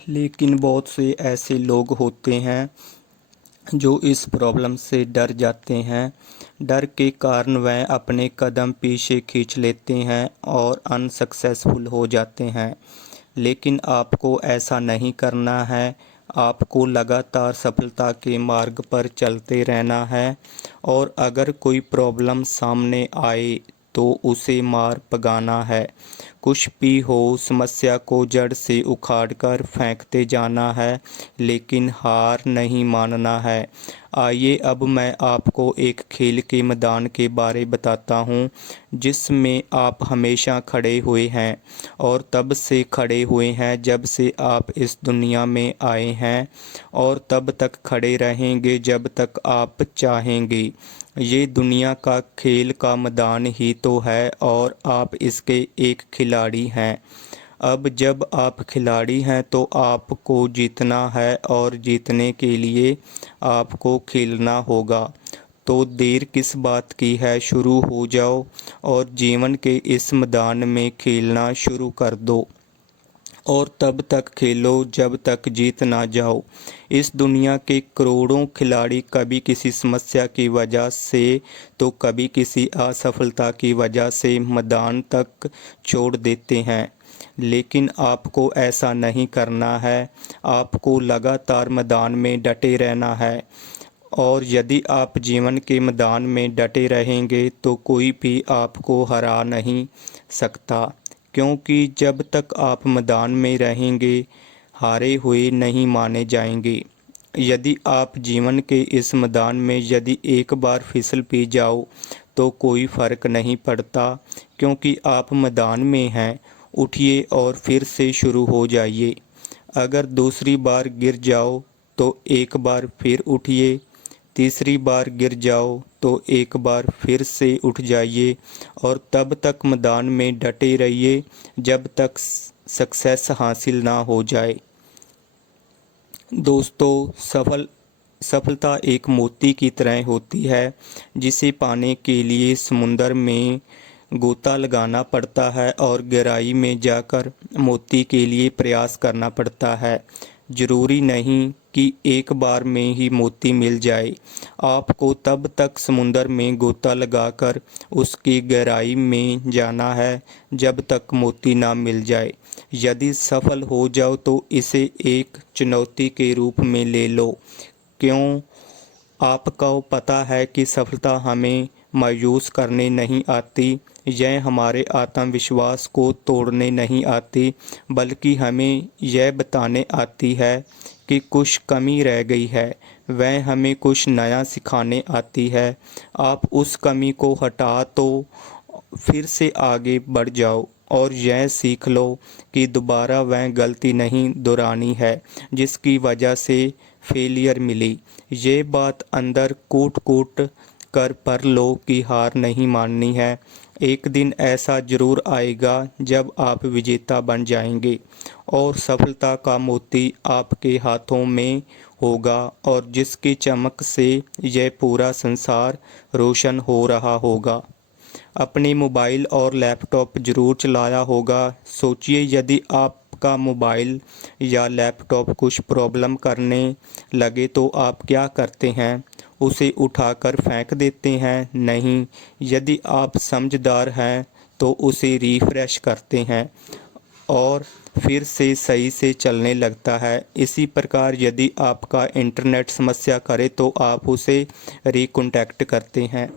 लेकिन बहुत से ऐसे लोग होते हैं जो इस प्रॉब्लम से डर जाते हैं। डर के कारण वह अपने कदम पीछे खींच लेते हैं और अनसक्सेसफुल हो जाते हैं। लेकिन आपको ऐसा नहीं करना है। आपको लगातार सफलता के मार्ग पर चलते रहना है और अगर कोई प्रॉब्लम सामने आए तो उसे मार भगाना है। कुछ भी हो, समस्या को जड़ से उखाड़ कर फेंकते जाना है, लेकिन हार नहीं मानना है। आइए अब मैं आपको एक खेल के मैदान के बारे बताता हूँ जिसमें आप हमेशा खड़े हुए हैं और तब से खड़े हुए हैं जब से आप इस दुनिया में आए हैं और तब तक खड़े रहेंगे जब तक आप चाहेंगे। ये दुनिया का खेल का मैदान ही तो है और आप इसके एक खिलाड़ी हैं। अब जब आप खिलाड़ी हैं तो आपको जीतना है और जीतने के लिए आपको खेलना होगा। तो देर किस बात की है, शुरू हो जाओ और जीवन के इस मैदान में खेलना शुरू कर दो और तब तक खेलो जब तक जीत ना जाओ। इस दुनिया के करोड़ों खिलाड़ी कभी किसी समस्या की वजह से तो कभी किसी असफलता की वजह से मैदान तक छोड़ देते हैं, लेकिन आपको ऐसा नहीं करना है। आपको लगातार मैदान में डटे रहना है और यदि आप जीवन के मैदान में डटे रहेंगे तो कोई भी आपको हरा नहीं सकता, क्योंकि जब तक आप मैदान में रहेंगे हारे हुए नहीं माने जाएंगे। यदि आप जीवन के इस मैदान में यदि एक बार फिसल भी जाओ तो कोई फ़र्क नहीं पड़ता, क्योंकि आप मैदान में हैं। उठिए और फिर से शुरू हो जाइए। अगर दूसरी बार गिर जाओ तो एक बार फिर उठिए, तीसरी बार गिर जाओ तो एक बार फिर से उठ जाइए और तब तक मैदान में डटे रहिए जब तक सक्सेस हासिल ना हो जाए। दोस्तों, सफलता एक मोती की तरह होती है जिसे पाने के लिए समुंदर में गोता लगाना पड़ता है और गहराई में जाकर मोती के लिए प्रयास करना पड़ता है। ज़रूरी नहीं कि एक बार में ही मोती मिल जाए। आपको तब तक समुंदर में गोता लगाकर उसकी गहराई में जाना है जब तक मोती ना मिल जाए। यदि सफल हो जाओ तो इसे एक चुनौती के रूप में ले लो। क्यों? आपको पता है कि सफलता हमें मायूस करने नहीं आती, यह हमारे आत्मविश्वास को तोड़ने नहीं आती, बल्कि हमें यह बताने आती है कि कुछ कमी रह गई है। वह हमें कुछ नया सिखाने आती है। आप उस कमी को हटा तो फिर से आगे बढ़ जाओ और यह सीख लो कि दोबारा वह गलती नहीं दोहरानी है जिसकी वजह से फेलियर मिली। ये बात अंदर कूट कूट कर पढ़ लो कि हार नहीं माननी है। एक दिन ऐसा ज़रूर आएगा जब आप विजेता बन जाएंगे और सफलता का मोती आपके हाथों में होगा और जिसकी चमक से यह पूरा संसार रोशन हो रहा होगा। अपने मोबाइल और लैपटॉप ज़रूर चलाया होगा। सोचिए, यदि आपका मोबाइल या लैपटॉप कुछ प्रॉब्लम करने लगे तो आप क्या करते हैं? उसे उठाकर फेंक देते हैं? नहीं, यदि आप समझदार हैं तो उसे रिफ़्रेश करते हैं और फिर से सही से चलने लगता है। इसी प्रकार यदि आपका इंटरनेट समस्या करे तो आप उसे रिकॉन्टैक्ट करते हैं।